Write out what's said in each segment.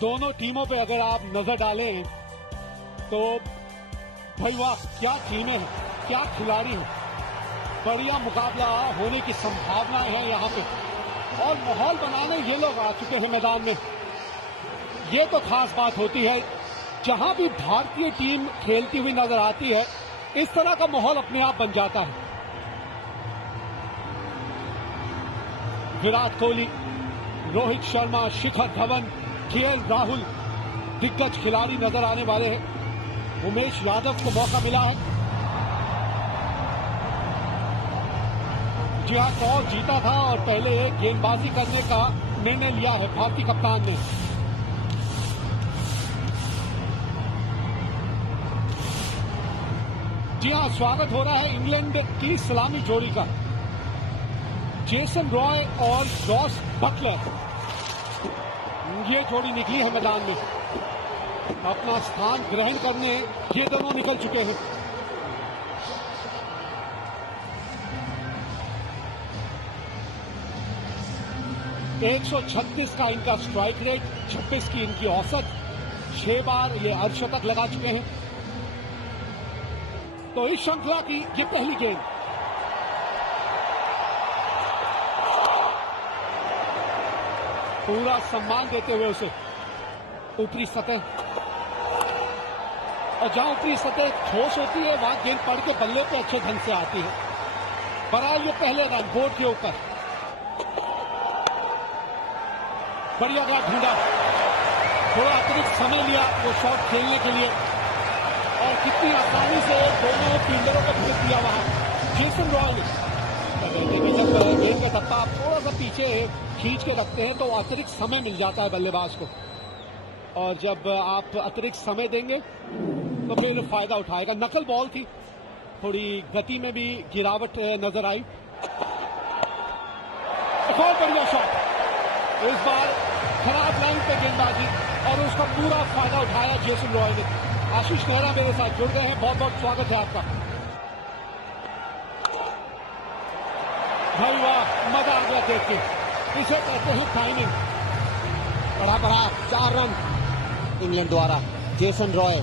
दोनों टीमों पे अगर आप नजर डालें तो भाई वाह, क्या टीमें हैं, क्या खिलाड़ी हैं। बढ़िया मुकाबला होने की संभावनाएं हैं यहाँ पे और माहौल बनाने ये लोग आ चुके हैं मैदान में। ये तो खास बात होती है, जहां भी भारतीय टीम खेलती हुई नजर आती है इस तरह का माहौल अपने आप बन जाता है। विराट कोहली, रोहित शर्मा, शिखर धवन, केएल राहुल दिग्गज खिलाड़ी नजर आने वाले हैं। उमेश यादव को मौका मिला है। जी हाँ, टॉस जीता था और पहले गेंदबाजी करने का निर्णय लिया है भारतीय कप्तान ने। जी हाँ, स्वागत हो रहा है इंग्लैंड की सलामी जोड़ी का। जेसन रॉय और जॉस बटलर, ये जोड़ी निकली है मैदान में। अपना स्थान ग्रहण करने ये दोनों निकल चुके हैं। एक 136 का इनका स्ट्राइक रेट, 26 की इनकी औसत, 6 बार ये अर्धशतक लगा चुके हैं। तो इस श्रृंखला की ये पहली गेंद, पूरा सम्मान देते हुए उसे ऊपरी सतह, और जहां ऊपरी सतह ठोस होती है वहां गेंद पड़ के बल्ले पे अच्छे ढंग से आती है। बहरहाल ये पहले रन बोर्ड के ऊपर, बढ़िया गया ढूंढा, थोड़ा अतिरिक्त समय लिया वो शॉट खेलने के लिए और कितनी आसानी से दोनों फील्डरों को भेज दिया वहां जेसन रॉय ने। जब गेंद का धप्पा आप थोड़ा सा पीछे खींच के रखते हैं तो अतिरिक्त समय मिल जाता है बल्लेबाज को, और जब आप अतिरिक्त समय देंगे तो फिर फायदा उठाएगा। नकल बॉल थी, थोड़ी गति में भी गिरावट नजर आई। बहुत बढ़िया शॉट, इस बार खराब लाइन पे गेंदबाजी और उसका पूरा फायदा उठाया जेसन रॉय ने। आशीष नेहरा मेरे साथ जुड़ गए हैं, बहुत बहुत स्वागत है आपका। भाई वाह, मजा आ गया देख के। इसे कहते हैं टाइमिंग। बड़ा 4 रन इंग्लैंड द्वारा। Jason Roy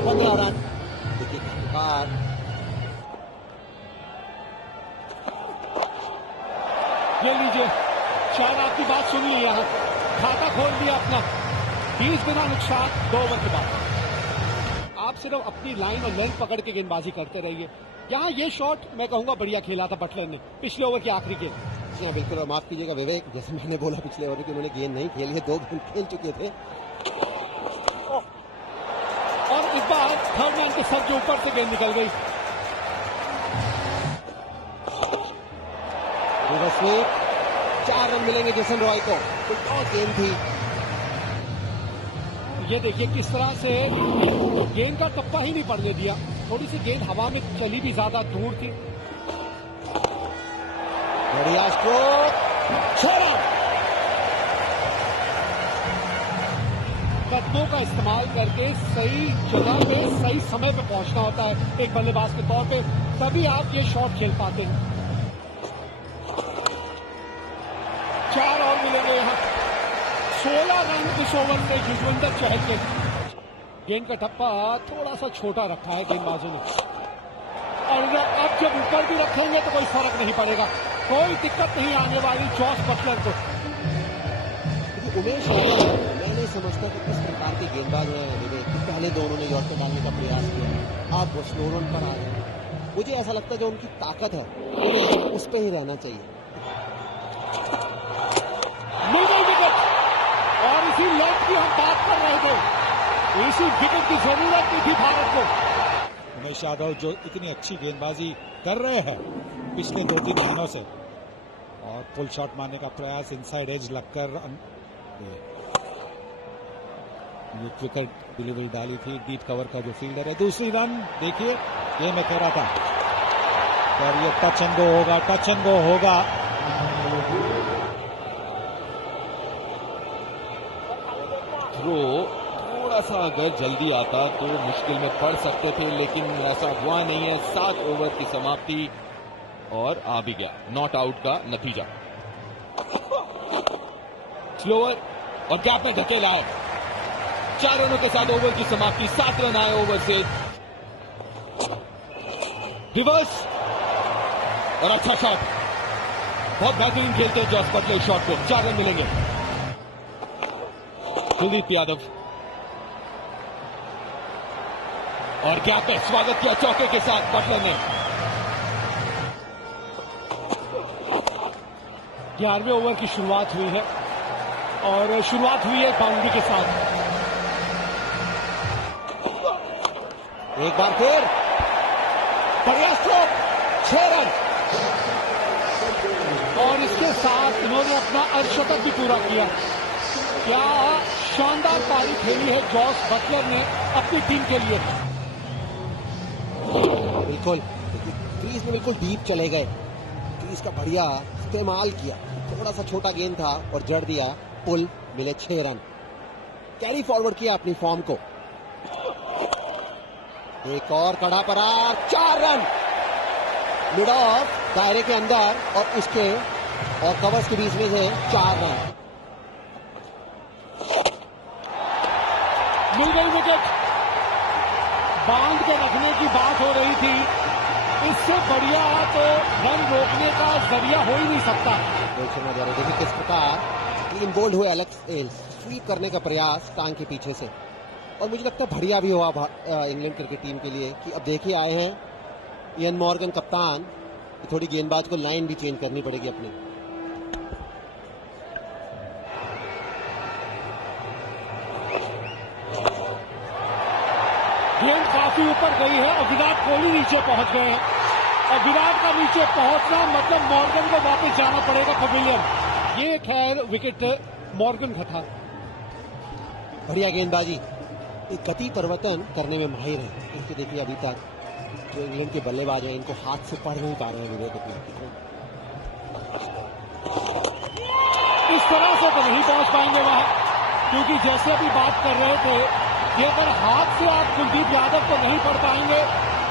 15 run. ये लीजिए, शायद आपकी बात सुन ली, यहाँ खाता खोल दिया अपना। 20 बिना नुकसान 2 ओवर के बाद। आप सिर्फ अपनी लाइन और लेंथ पकड़ के गेंदबाजी करते रहिए। यहाँ ये शॉट मैं कहूंगा बढ़िया खेला था बटलर ने पिछले ओवर की आखिरी गेंद। जी हाँ बिल्कुल, और माफ कीजिएगा विवेक, जैसे मैंने बोला पिछले ओवर की उन्होंने गेंद नहीं खेली है, 2 गेंद खेल चुके थे। और इस बार थर्ड मैन के सर के ऊपर से गेंद निकल गई। स्वीप, 4 रन मिलेंगे जेसन रॉय को। और गेंद थी, ये देखिए किस तरह से गेंद का टप्पा ही नहीं पड़ने दिया। थोड़ी सी गेंद हवा में चली भी ज्यादा दूर थी। बढ़िया स्ट्रोक, 6 रन। कदमों का इस्तेमाल करके सही जगह पे सही समय पे पहुंचना होता है एक बल्लेबाज के तौर पे, तभी आप ये शॉट खेल पाते हैं। 4 और मिलेंगे यहाँ। 16 रन इस ओवर में युजवेंद्र चहल के। गेंद का टप्पा थोड़ा सा छोटा रखा है गेंदबाजों ने, और अब जब ऊपर भी रखेंगे तो कोई फर्क नहीं पड़ेगा, कोई दिक्कत नहीं आने वाली जॉस बटलर को। उमेश यादव, मैं नहीं समझता कि किस प्रकार के गेंदबाज हैं विवेक। पहले दोनों ने यॉर्कर डालने का प्रयास किया, अब वो स्लो रन पर आ गए। मुझे ऐसा लगता है जो उनकी ताकत है उस पर ही रहना चाहिए। मिल गई विकेट, और इसी लेग की हम बात कर रहे थे, इसी विकेट की जरूरत भी थी भारत को। उमेश यादव जो इतनी अच्छी गेंदबाजी कर रहे हैं पिछले 2-3 महीनों से, और फुल शॉट मारने का प्रयास, इनसाइड एज लगकर ये विकेट डिलीवरी डाली थी। डीप कवर का जो फील्डर है। दूसरी रन देखिए, ये मैं कह रहा था, और ये टच एंड गो होगा, टच एंड गो होगा। थ्रो थोड़ा सा अगर जल्दी आता तो मुश्किल में पड़ सकते थे, लेकिन ऐसा हुआ नहीं है। 7 ओवर की समाप्ति और आ भी गया नॉट आउट का नतीजा। स्लोअर और गैप में धकेला है। 4 रनों के साथ ओवर की समाप्ति। 7 रन आए ओवर से। रिवर्स और अच्छा शॉट। बहुत बेहतरीन खेलते हैं जॉस बटलर शॉट को। 4 रन मिलेंगे। कुलदीप यादव और गैप में स्वागत किया चौके के साथ बटलर ने। 11वें ओवर की शुरुआत हुई है और शुरुआत हुई है बाउंड्री के साथ। एक बार फिर बढ़िया स्ट्रोक, 6 रन। और इसके साथ इन्होंने अपना अर्धशतक भी पूरा किया। क्या शानदार पारी खेली है जॉस बटलर ने अपनी टीम के लिए। बिल्कुल क्रीज में बिल्कुल डीप चले गए। क्रीज का बढ़िया इस्तेमाल किया। थोड़ा सा छोटा गेंद था और जड़ दिया। पुल मिले 6 रन। कैरी फॉरवर्ड किया अपनी फॉर्म को। एक और कड़ा पड़ा, 4 रन। मिड ऑफ दायरे के अंदर और उसके और कवर्स के बीच में से 4 रन। मिल गई विकेट। बांध के रखने की बात हो रही थी। इससे बढ़िया तो रन रोकने का जरिया हो ही नहीं सकता। रोहित शर्मा द्वारा देखिए किस प्रकार क्लीन बोल्ड हुए एलेक्स हेल्स। स्वीप करने का प्रयास टांग के पीछे से। और मुझे लगता है बढ़िया भी हुआ इंग्लैंड क्रिकेट टीम के लिए कि अब देखिए आए हैं इयन मॉर्गन कप्तान। थोड़ी गेंदबाज को लाइन भी चेंज करनी पड़ेगी अपनी। गेंद काफी ऊपर गई है और विराट कोहली नीचे पहुंच गए हैं। और विराट का नीचे पहुंचना मतलब मॉर्गन को वापस जाना पड़ेगा पवेलियन। ये खैर विकेट मॉर्गन का था। बढ़िया गेंदबाजी। एक गति परिवर्तन करने में माहिर है। इनके देखिए अभी तक जो इंग्लैंड के बल्लेबाज हैं इनको हाथ से पढ़ नहीं पा रहे हैं विकेट को। इस तरह से तो नहीं पहुंच पाएंगे वहां, क्योंकि जैसे अभी बात कर रहे थे कि अगर हाथ से आप कुलदीप यादव को नहीं पढ़ पाएंगे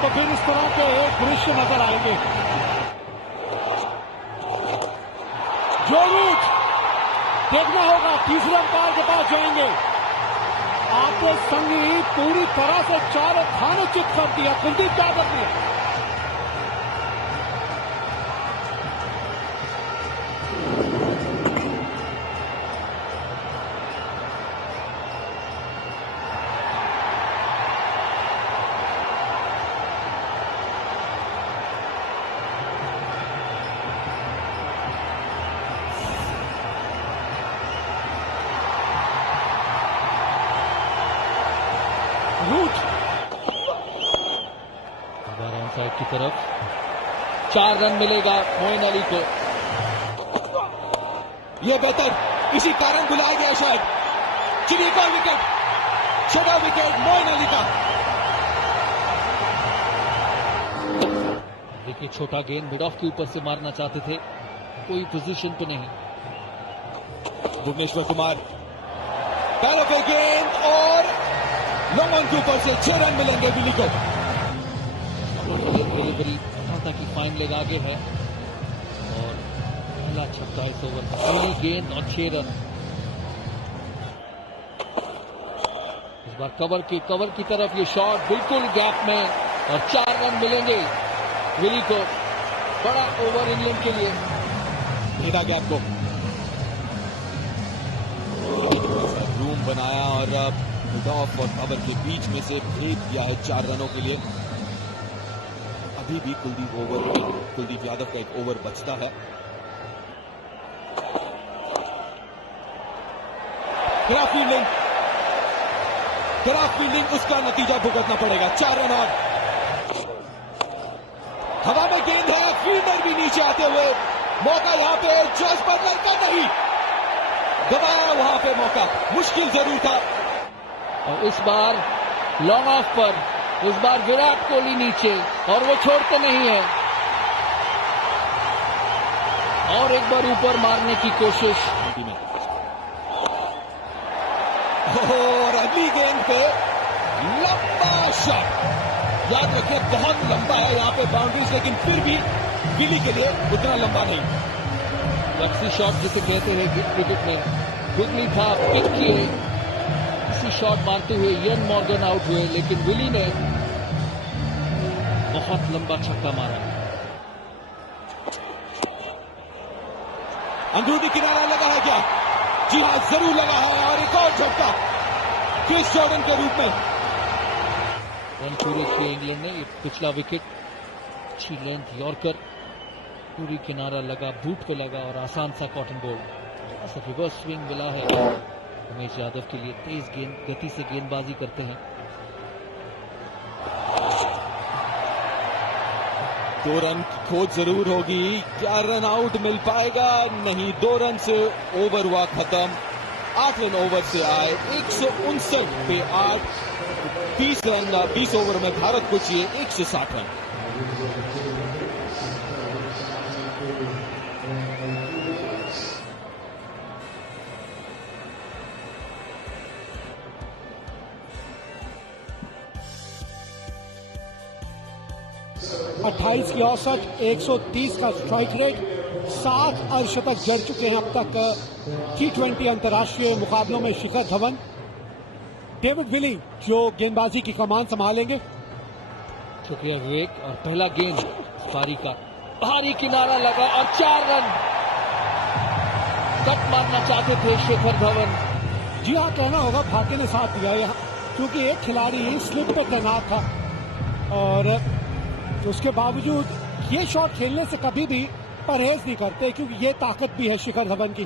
तो फिर इस तरह के दृश्य नजर आएंगे। जो रूट देखना होगा, तीसरे अंपायर के पास जाएंगे। आपने संगी पूरी तरह से चारों खाने चित कर दिया कुलदीप यादव ने। रूट ऑन साइड की तरफ 4 रन मिलेगा मोइन अली को। यह बेहतर इसी कारण बुलाया गया शायद। चलिए एक और विकेट, 6वां विकेट मोइन अली का। देखिए छोटा गेंद मिड ऑफ के ऊपर से मारना चाहते थे, कोई पोजीशन पे नहीं। भुवनेश्वर कुमार पैरों पे गेंद और लॉन्ग ऑन के ऊपर से 6 रन मिलेंगे विली को। डिलीवरी था कि फाइन लेग आगे है और पहला छक्का इस ओवर का। पहली गेंद और 6 रन। इस बार कवर की तरफ ये शॉट बिल्कुल गैप में और 4 रन मिलेंगे विली को। बड़ा ओवर इंग्लैंड के लिए। भेदा गैप को, रूम बनाया और मिड ऑफ और कवर के बीच में से भेद दिया है 4 रनों के लिए। अभी भी कुलदीप यादव का एक ओवर बचता है। खराब फील्डिंग उसका नतीजा भुगतना पड़ेगा। 4 रन और हवा में गेंद है, फील्डर भी नीचे आते हुए। मौका यहां पे जॉस बटलर का नहीं, गवाया वहां पे मौका। मुश्किल जरूर था। और इस बार लॉन्ग ऑफ पर इस बार विराट कोहली नीचे और वो छोड़ते नहीं है। और एक बार ऊपर मारने की कोशिश। और अगली गेंद पे लंबा शॉट। याद रखें बहुत लंबा है यहां पे बाउंड्रीज, लेकिन फिर भी विली के लिए उतना लंबा नहीं। फ्लेक्सी शॉट जिसे कहते हैं क्रिकेट में, क्विकली था, पिक किए, इसी शॉट मारते हुए इयन मॉर्गन आउट हुए, लेकिन विली ने बहुत लंबा छक्का मारा। अंदरूनी किनारा लगा है क्या? जी हाँ, जरूर लगा है, और एक और झटका क्रिस जॉर्डन के रूप में। रन पूरे किए इंग्लैंड ने। ये पिछला विकेट, अच्छी लेंथ यॉर्कर, पूरी किनारा लगा, बूट पे लगा और आसान सा कॉटन बॉल। रिवर्स स्विंग मिला है उमेश यादव के लिए। तेज गेंद, गति से गेंदबाजी करते हैं। 2 रन की खोज जरूर होगी, क्या रन आउट मिल पाएगा? नहीं, 2 रन से ओवर हुआ खत्म। 8 रन ओवर से आए, 159 पे 8, 30 रन 20 ओवर में भारत को चाहिए 160 रन। अट्ठाईस की औसत, 130 का स्ट्राइक रेट, 7 अर्धशतक जड़ चुके हैं अब तक T20 अंतर्राष्ट्रीय मुकाबलों में शिखर धवन। डेविड विली जो गेंदबाजी की कमान संभालेंगे। शुक्रिया विवेक। और पहला गेंद पारी का, भारी किनारा लगा और 4 रन। कट मारना चाहते थे शिखर धवन। जी हाँ, कहना होगा भाग्य ने साथ दिया यहाँ, क्योंकि एक खिलाड़ी स्लिप पे तैनात था और उसके बावजूद ये शॉट खेलने से कभी भी परहेज नहीं करते, क्योंकि ये ताकत भी है शिखर धवन की।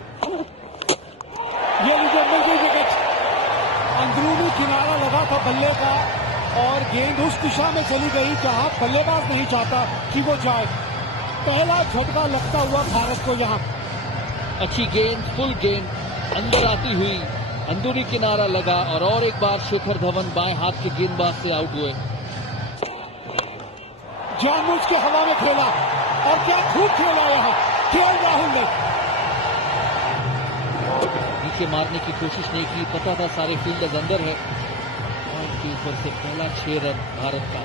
ये लीजिए, मिल गई विकेट। अंदरूनी किनारा लगा था बल्ले का और गेंद उस दिशा में चली गई जहां बल्लेबाज नहीं चाहता कि वो जाए। पहला झटका लगता हुआ भारत को यहाँ। अच्छी गेंद, फुल गेंद अंदर आती हुई, अंदरूनी किनारा लगा और एक बार शिखर धवन बाएं हाथ के गेंदबाज से आउट हुए। जानबूझ के हवा में खेला और क्या खूब खेला यहाँ केएल राहुल ने। नीचे मारने की कोशिश नहीं की, पता था सारे फील्डर्स अंदर है। पॉइंट के ऊपर से पहला 6 रन भारत का।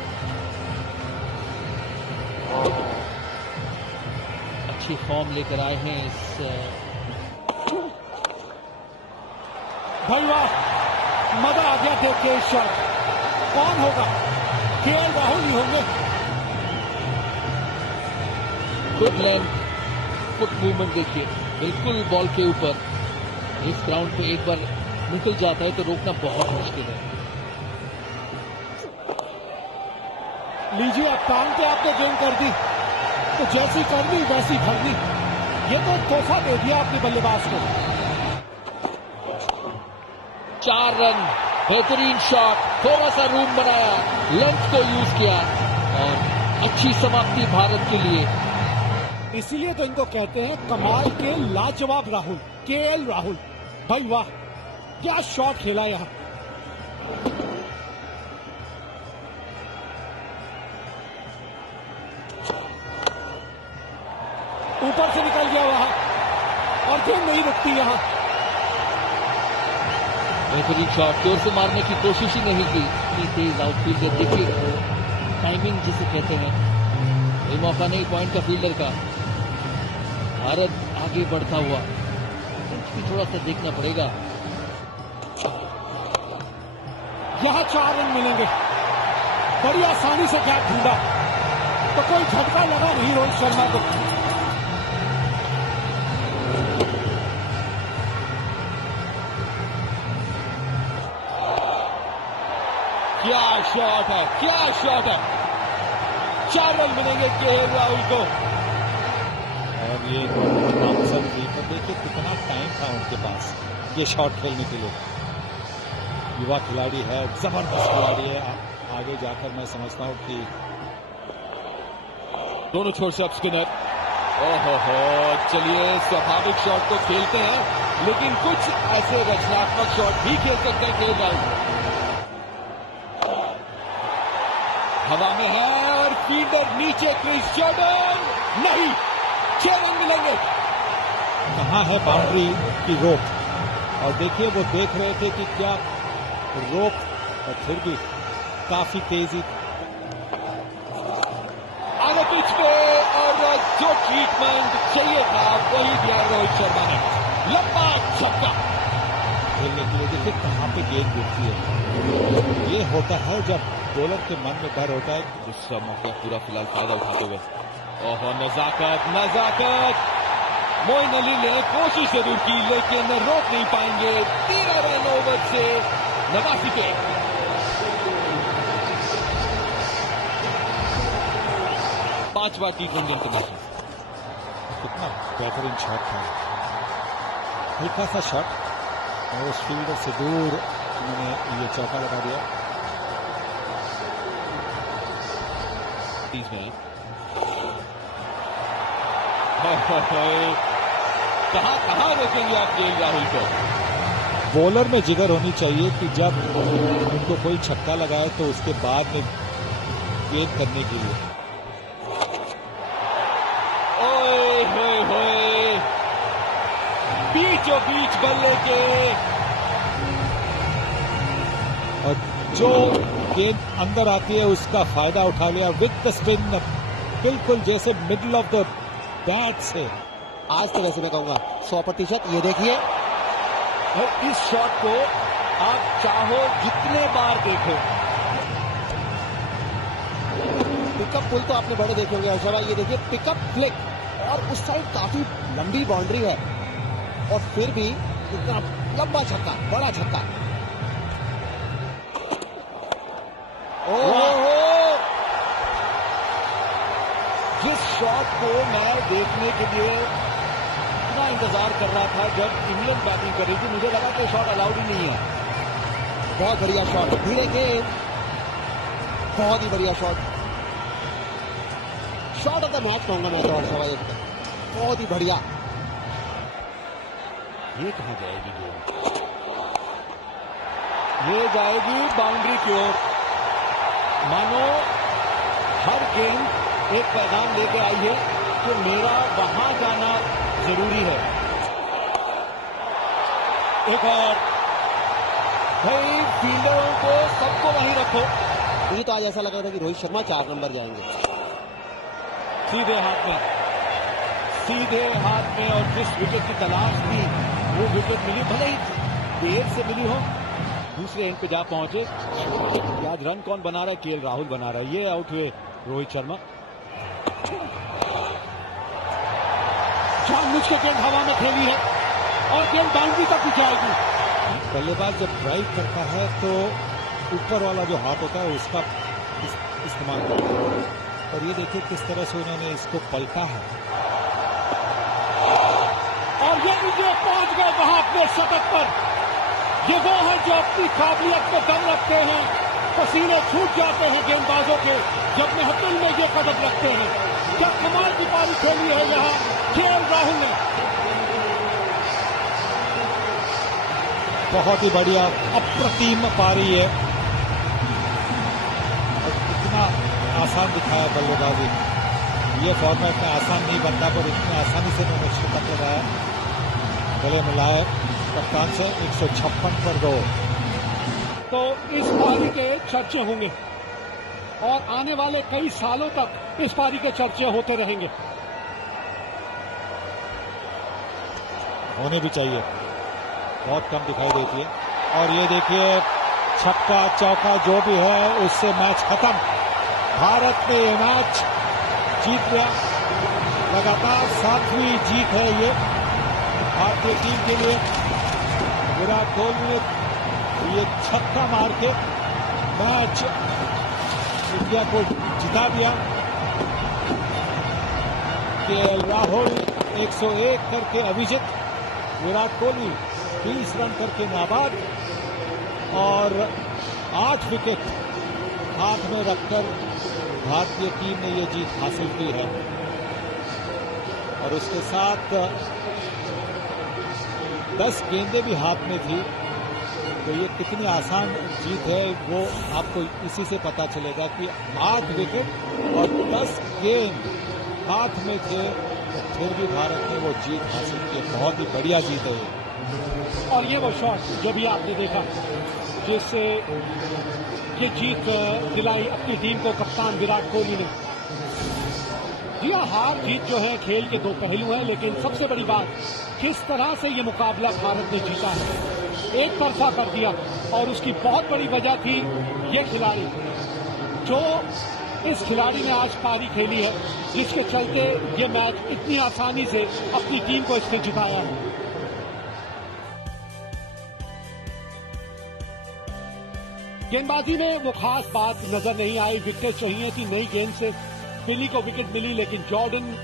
अच्छी फॉर्म लेकर आए हैं इस भाई वाह, मजा आ गया देख के इस शॉट। कौन होगा? केएल राहुल ही होंगे। गुड लेंथ, फुट मूवमेंट देखिए, बिल्कुल बॉल के ऊपर। इस ग्राउंड पे एक बार निकल जाता है तो रोकना बहुत मुश्किल है। लीजिए, अब टांग पे आपने गेंद कर दी तो जैसी करनी वैसी भरनी। ये तो तोहफा दे दिया अपने बल्लेबाज को। 4 रन, बेहतरीन शॉट, थोड़ा सा रूम बनाया, लेंथ को यूज किया और अच्छी समाप्ति भारत के लिए। इसीलिए तो इनको कहते हैं कमाल के लाजवाब राहुल, केएल राहुल। भाई वाह, क्या शॉट खेला यहाँ। ऊपर से निकल गया वहां और गेंद नहीं रुकती यहाँ। बेहतरीन शॉट, जोर से मारने की कोशिश ही नहीं की। इतनी तेज आउटफील्डर देखिए, टाइमिंग जिसे कहते हैं। ये मौका नहीं पॉइंट का फील्डर का। भारत आगे बढ़ता हुआ, भी थोड़ा सा देखना पड़ेगा। यहां 4 रन मिलेंगे। बड़ी आसानी से गैप ढूंढा तो कोई झटका लगा नहीं रोहित शर्मा को। क्या शॉट है, क्या शॉट है। 4 रन मिलेंगे केएल राहुल को। और ये थॉमसन भी, तो देखिए कितना टाइम था उनके पास ये शॉट खेलने के लिए। युवा खिलाड़ी है, जबरदस्त खिलाड़ी है। आगे जाकर मैं समझता हूं कि दोनों छोर से स्पिनर। ओहो, चलिए स्वाभाविक शॉट तो खेलते हैं, लेकिन कुछ ऐसे रचनात्मक शॉट भी खेल सकते हैं केएल राहुल। हवा में है और फील्डर नीचे, क्रिस जॉर्डन नहीं। 6 रन मिलेंगे। कहां है बाउंड्री की रोक? और देखिए, वो देख रहे थे कि क्या रोक, और फिर भी काफी तेजी आगे पिच पे, और जो ट्रीटमेंट चाहिए था वही दिया रोहित शर्मा ने। लंबा छक्का। खेलने के लिए। देखिए कहाँ पे गेंद गिरती है। ये होता है जब बॉलर के मन में डर होता है। दूसरा मौका पूरा फिलहाल फायदा उठाते हुए, ओहो नजाकत मोइन अली ने कोशिश जरूर की लेकिन रोक नहीं पाएंगे। 13 रन ओवर से 89 के। पांचवा T20 इंटरनेशनल। कितना बेहतरीन शॉट था, हल्का सा शॉट और उस फील्डर से दूर उन्होंने ये चौका लगा दिया। कहां रोकेंगे आप केएल राहुल को? बॉलर में जिगर होनी चाहिए कि जब उनको कोई छक्का लगाए तो उसके बाद में गेंद करने के लिए। ओए होए होए, बीचों बीच बल्ले के, और जो गेंद अंदर आती है उसका फायदा उठा लिया विद द स्पिन, बिल्कुल जैसे मिडिल ऑफ द बैट से। आज तो वैसे मैं कहूंगा 100%। ये देखिए इस शॉट को आप चाहो जितने बार देखो। पिकअप पुल तो आपने बड़े देखे होंगे हर्षा, ये देखिए पिकअप फ्लिक, और उस साइड काफी लंबी बाउंड्री है और फिर भी इतना लंबा छक्का, बड़ा छक्का। ओहो, जिस शॉट को मैं देखने के लिए इतना इंतजार कर रहा था जब इंग्लैंड बैटिंग कर रही थी, मुझे लगा कि शॉट अलाउड ही नहीं है। बहुत बढ़िया शॉट, धीरे गेंद, बहुत ही बढ़िया shot. Shot of the match कहूंगा मैं तो हर्षा भाई, बहुत ही बढ़िया। ये कहां जाएगी गेंद? ये जाएगी बाउंड्री की ओर। मानो हर गेंद एक पैगाम लेके आई है कि मेरा वहां जाना जरूरी है। एक और भाई, फील्डरों को सबको वहीं रखो। मुझे तो आज ऐसा लग रहा था कि रोहित शर्मा 4 नंबर जाएंगे सीधे हाथ में, सीधे हाथ में, और जिस विकेट की तलाश थी वो विकेट मिली, भले ही देर से मिली हो। दूसरे एंड पे जा पहुंचे। आज रन कौन बना रहा है? केएल राहुल बना रहा है। ये आउट हुए रोहित शर्मा। जानबूझ के गेंद हवा में खेली है और गेंद बाउंड्री तक भी जाएगी। बल्लेबाज जब ड्राइव करता है तो ऊपर वाला जो हाथ होता है उसका इस्तेमाल करता है, और ये देखिए किस तरह से उन्होंने इसको पलटा है। और ये विजय पहुंच गए वहां अपने शतक पर। ये वो है जो अपनी काबिलियत पे दम रखते हैं, पसीने छूट जाते हैं गेंदबाजों के जब महफिल में ये कदम रखते हैं। जब कमाल की पारी खेली है यहाँ केएल राहुल ने। बहुत ही बढ़िया अप्रतिम पारी है, और कितना आसान दिखाया बल्लेबाजी। ये फॉर्मेट में आसान नहीं बनता, पर इतनी आसानी से उन्होंने शतक लगाया। गले मिलाए कप्तान से 156 पर 2। तो इस पारी के चर्चे होंगे और आने वाले कई सालों तक इस पारी के चर्चे होते रहेंगे। होने भी चाहिए, बहुत कम दिखाई देती है। और ये देखिए छक्का चौका जो भी है उससे मैच खत्म। भारत ने ये मैच जीत लिया, लगातार 7वीं जीत है ये भारतीय टीम के लिए। विराट कोहली ने ये छक्का मार के मैच इंडिया को जिता दिया। केएल राहुल 101 करके अभिजित, विराट कोहली 20 रन करके नाबाद, और 8 विकेट हाथ में रखकर भारतीय टीम ने ये जीत हासिल की है। और उसके साथ 10 गेंदें भी हाथ में थी। तो ये कितनी आसान जीत है वो आपको इसी से पता चलेगा कि 8 विकेट और 10 गेंद हाथ में थे, तो फिर भी भारत ने वो जीत हासिल की। बहुत ही बढ़िया जीत है ये। और ये वो शॉट जो भी आपने देखा जिससे ये जीत दिलाई अपनी टीम को कप्तान विराट कोहली ने। भैया हार जीत जो है खेल के दो पहलू हैं, लेकिन सबसे बड़ी बात किस तरह से ये मुकाबला भारत ने जीता है। एक तरफा कर दिया और उसकी बहुत बड़ी वजह थी ये खिलाड़ी, जो इस खिलाड़ी ने आज पारी खेली है, जिसके चलते ये मैच इतनी आसानी से अपनी टीम को इसने जिताया है। गेंदबाजी में वो खास बात नजर नहीं आई। विकेट चाहिए थी, नई गेंद से बिली को विकेट मिली, लेकिन जॉर्डन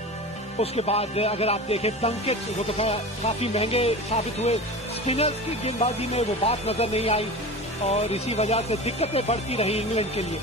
उसके बाद अगर आप देखें प्लंकेट वो तो काफी महंगे साबित हुए। स्पिनर्स की गेंदबाजी में वो बात नजर नहीं आई और इसी वजह से दिक्कतें बढ़ती रही इंग्लैंड के लिए।